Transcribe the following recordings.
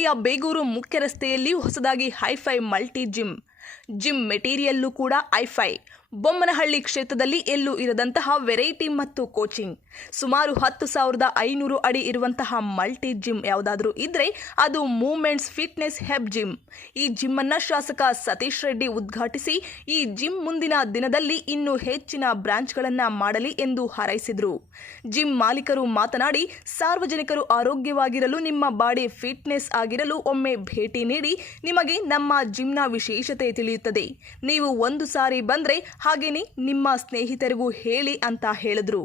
ಬೊಮ್ಮನಹಳ್ಳಿಯ ಬೇಗೂರು ಮುಖ್ಯ ರಸ್ತೆಯಲ್ಲಿ ಹೊಸದಾಗಿ ಹೈಫೈ ಮಲ್ಟಿ ಜಿಮ್ ಮೆಟೀರಿಯಲ್ಲು ಕೂಡ ಹೈಫೈ. ಬೊಮ್ಮನಹಳ್ಳಿ ಕ್ಷೇತ್ರದಲ್ಲಿ ಎಲ್ಲೂ ಇರದಂತಹ ವೆರೈಟಿ ಮತ್ತು ಕೋಚಿಂಗ್. ಸುಮಾರು 10,500 ಅಡಿ ಇರುವಂತಹ ಮಲ್ಟಿ ಜಿಮ್ ಯಾವುದಾದ್ರೂ ಇದ್ರೆ ಅದು ಮೂವ್ಮೆಂಟ್ಸ್ ಫಿಟ್ನೆಸ್ ಹೆಬ್ ಜಿಮ್. ಈ ಜಿಮ್ ಅನ್ನ ಶಾಸಕ ಸತೀಶ್ ರೆಡ್ಡಿ ಉದ್ಘಾಟಿಸಿ ಈ ಜಿಮ್ ಮುಂದಿನ ದಿನದಲ್ಲಿ ಇನ್ನೂ ಹೆಚ್ಚಿನ ಬ್ರಾಂಚ್ಗಳನ್ನ ಮಾಡಲಿ ಎಂದು ಹಾರೈಸಿದರು. ಜಿಮ್ ಮಾಲೀಕರು ಮಾತನಾಡಿ, ಸಾರ್ವಜನಿಕರು ಆರೋಗ್ಯವಾಗಿರಲು, ನಿಮ್ಮ ಬಾಡಿ ಫಿಟ್ನೆಸ್ ಆಗಿರಲು ಒಮ್ಮೆ ಭೇಟಿ ನೀಡಿ. ನಿಮಗೆ ನಮ್ಮ ಜಿಮ್ನ ವಿಶೇಷತೆ ತಿಳಿಯುತ್ತದೆ. ನೀವು ಒಂದು ಸಾರಿ ಬಂದ್ರೆ ಹಾಗೇನೆ ನಿಮ್ಮ ಸ್ನೇಹಿತರಿಗೂ ಹೇಳಿ ಅಂತ ಹೇಳಿದ್ರು.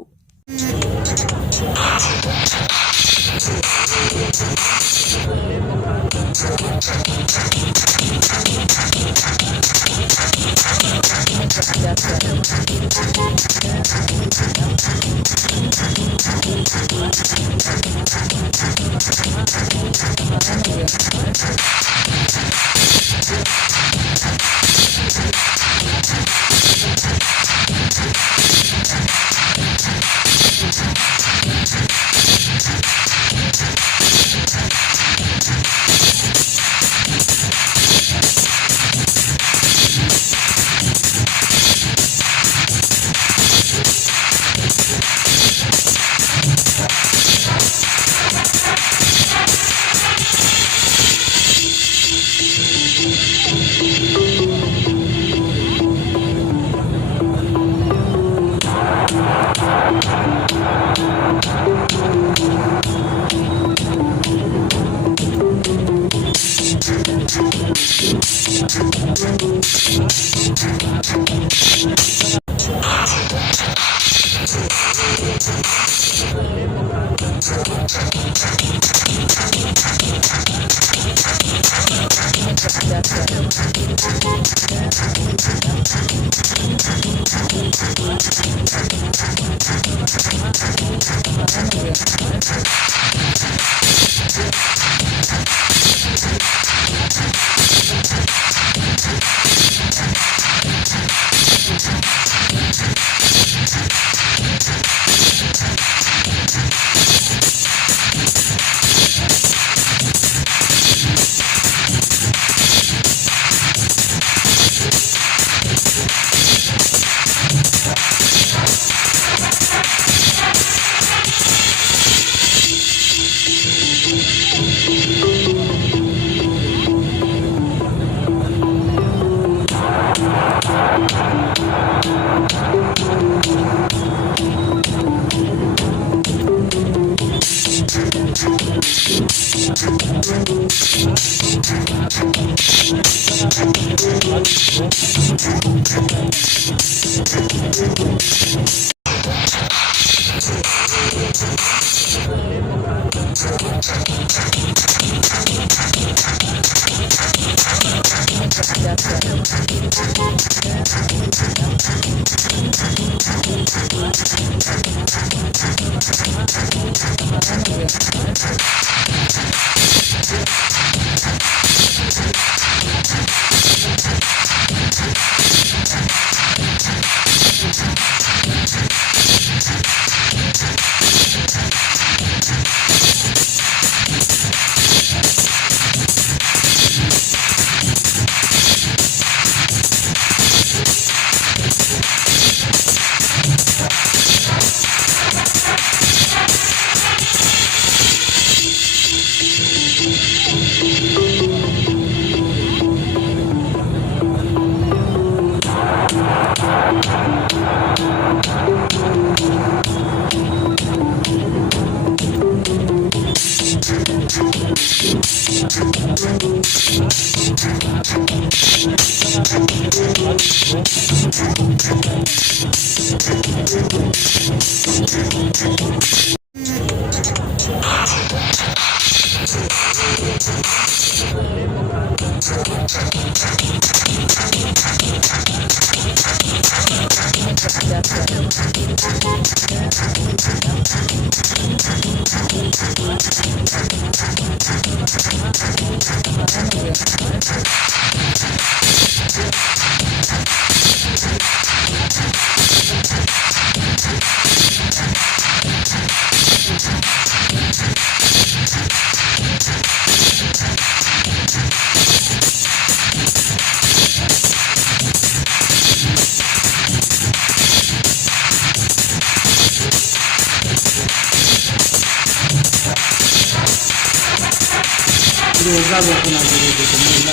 ಇದು ಹೊಸದಾಗಿ ಓಪನ್ ಆಗಿರೋದು ತುಂಬ ಎಲ್ಲ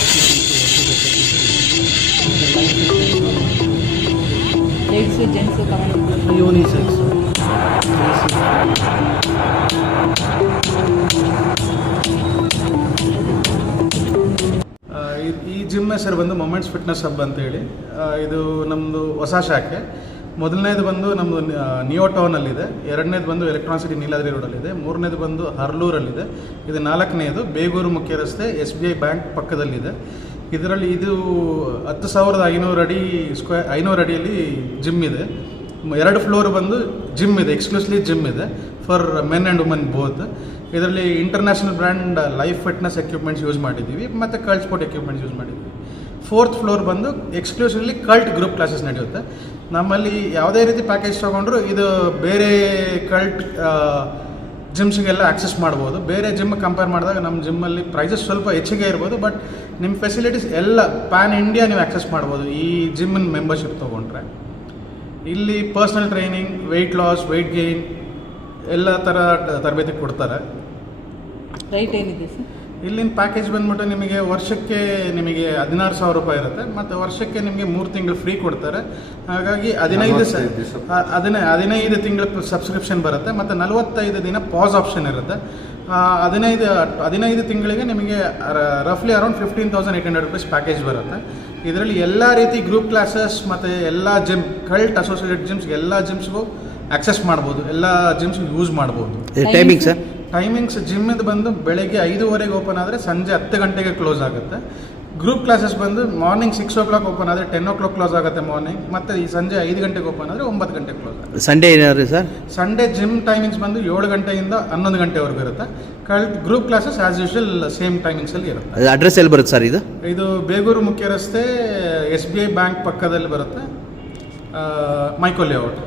ಲೇಡೀಸು ಜೆಂಟ್ಸು ಕಮೆಂಟ್ ಯೂನಿಸೆಕ್ಸ್. ಈ ಜಿಮ್ ಹೆಸರು ಬಂದು ಮೊಮೆಂಟ್ಸ್ ಫಿಟ್ನೆಸ್ ಹಬ್ ಅಂತೇಳಿ. ಇದು ನಮ್ಮದು ಹೊಸ ಶಾಖೆ. ಮೊದಲನೇದು ಬಂದು ನಮ್ಮದು ನಿಯೋ ಟೌನಲ್ಲಿದೆ, ಎರಡನೇದು ಬಂದು ಎಲೆಕ್ಟ್ರಾನ್ ಸಿಟಿ ನೀಲಾದ್ರಿ ರೋಡಲ್ಲಿದೆ, ಮೂರನೇದು ಬಂದು ಹರ್ಲೂರಲ್ಲಿದೆ, ಇದು ನಾಲ್ಕನೇದು ಬೇಗೂರು ಮುಖ್ಯ ರಸ್ತೆ SBI ಬ್ಯಾಂಕ್ ಪಕ್ಕದಲ್ಲಿದೆ. ಇದರಲ್ಲಿ ಇದು 10,500 ಅಡಿ ಸ್ಕ್ವೇರ್ 500 ಅಡಿಯಲ್ಲಿ ಜಿಮ್ ಇದೆ. 2 ಫ್ಲೋರ್ ಬಂದು ಜಿಮ್ ಇದೆ, ಎಕ್ಸ್ಕ್ಲೂಸಿವ್ಲಿ ಜಿಮ್ ಇದೆ for men and women both. ಇದರಲ್ಲಿ international brand Life Fitness equipments use ಮಾಡಿದ್ದೀವಿ ಮತ್ತು ಕಲ್ಟ್ ಸ್ಪೋರ್ಟ್ ಎಕ್ವಿಪ್ಮೆಂಟ್ಸ್ ಯೂಸ್ ಮಾಡಿದ್ದೀವಿ. 4th ಫ್ಲೋರ್ ಬಂದು ಎಕ್ಸ್ಕ್ಲೂಸಿವ್ಲಿ ಕಲ್ಟ್ ಗ್ರೂಪ್ ಕ್ಲಾಸಸ್ ನಡೆಯುತ್ತೆ. ನಮ್ಮಲ್ಲಿ ಯಾವುದೇ ರೀತಿ ಪ್ಯಾಕೇಜ್ ತೊಗೊಂಡ್ರು ಇದು ಬೇರೆ ಕಲ್ಟ್ ಜಿಮ್ಸ್ಗೆಲ್ಲ ಆಕ್ಸೆಸ್ ಮಾಡ್ಬೋದು. ಬೇರೆ ಜಿಮ್ ಕಂಪೇರ್ ಮಾಡಿದಾಗ ನಮ್ಮ ಜಿಮ್ಮಲ್ಲಿ ಪ್ರೈಸಸ್ ಸ್ವಲ್ಪ ಹೆಚ್ಚಿಗೆ ಇರ್ಬೋದು, ಬಟ್ ನಿಮ್ಮ ಫೆಸಿಲಿಟೀಸ್ ಎಲ್ಲ ಪ್ಯಾನ್ ಇಂಡಿಯಾ ನೀವು ಆಕ್ಸೆಸ್ ಮಾಡ್ಬೋದು ಈ ಜಿಮ್ಮಿನ ಮೆಂಬರ್ಶಿಪ್ ತೊಗೊಂಡ್ರೆ. ಇಲ್ಲಿ personal training, weight loss, weight gain ಎಲ್ಲ ಥರ ತರಬೇತಿ ಕೊಡ್ತಾರೆ. ರೈಟ್ ಏನಿದೆ ಸರ್? ಇಲ್ಲಿನ ಪ್ಯಾಕೇಜ್ ಬಂದ್ಬಿಟ್ಟು ನಿಮಗೆ ವರ್ಷಕ್ಕೆ ನಿಮಗೆ 16,000 ರೂಪಾಯಿ ಇರುತ್ತೆ, ಮತ್ತು ವರ್ಷಕ್ಕೆ ನಿಮಗೆ 3 ತಿಂಗಳು ಫ್ರೀ ಕೊಡ್ತಾರೆ. ಹಾಗಾಗಿ 15 ತಿಂಗಳ ಸಬ್ಸ್ಕ್ರಿಪ್ಷನ್ ಬರುತ್ತೆ, ಮತ್ತು 45 ದಿನ ಪಾಸ್ ಆಪ್ಷನ್ ಇರುತ್ತೆ. 15 ತಿಂಗಳಿಗೆ ನಿಮಗೆ ರಫ್ಲಿ ಅರೌಂಡ್ 15,800 ರೂಪೀಸ್ ಪ್ಯಾಕೇಜ್ ಬರುತ್ತೆ. ಇದರಲ್ಲಿ ಎಲ್ಲ ರೀತಿ ಗ್ರೂಪ್ ಕ್ಲಾಸಸ್ ಮತ್ತು ಎಲ್ಲ ಜಿಮ್ ಕಲ್ಟ್ ಅಸೋಸಿಯೇಟೆಡ್ ಜಿಮ್ಸ್ ಎಲ್ಲ ಜಿಮ್ಸ್ಗೂ ಆಕ್ಸೆಸ್ ಮಾಡ್ಬೋದು, ಎಲ್ಲ ಜಿಮ್ಸ್ಗೂ ಯೂಸ್ ಮಾಡ್ಬೋದು. Timing sir? ಟೈಮಿಂಗ್ಸ್ ಜಿಮ್ಮಿದು ಬಂದು ಬೆಳಗ್ಗೆ 5:30 ಓಪನ್ ಆದರೆ ಸಂಜೆ 10 ಗಂಟೆಗೆ ಕ್ಲೋಸ್ ಆಗುತ್ತೆ. ಗ್ರೂಪ್ ಕ್ಲಾಸಸ್ ಬಂದು ಮಾರ್ನಿಂಗ್ 6 o'clock ಓಪನ್ ಆದರೆ 10 o'clock ಕ್ಲೋಸ್ ಆಗುತ್ತೆ ಮಾರ್ನಿಂಗ್, ಮತ್ತು ಈ ಸಂಜೆ 5 ಗಂಟೆಗೆ ಓಪನ್ ಆದರೆ 9 ಗಂಟೆಗೆ ಕ್ಲೋಸ್ ಆಗುತ್ತೆ. ಸಂಡೇ ಏನಾದ್ರು ಸರ್? ಸಂಡೇ ಜಿಮ್ ಟೈಮಿಂಗ್ಸ್ ಬಂದು 7 ಗಂಟೆಯಿಂದ 11 ಗಂಟೆವರೆಗೂ ಇರುತ್ತೆ. Group classes as usual same ಟೈಮಿಂಗ್ಸಲ್ಲಿ ಇರುತ್ತೆ. ಅಡ್ರೆಸ್ ಎಲ್ಲಿ ಬರುತ್ತೆ ಸರ್ ಇದು? ಇದು ಬೇಗೂರು ಮುಖ್ಯ ರಸ್ತೆ SBI ಬ್ಯಾಂಕ್ ಪಕ್ಕದಲ್ಲಿ ಬರುತ್ತೆ, ಮೈಕೋ ಲೇಔಟ್.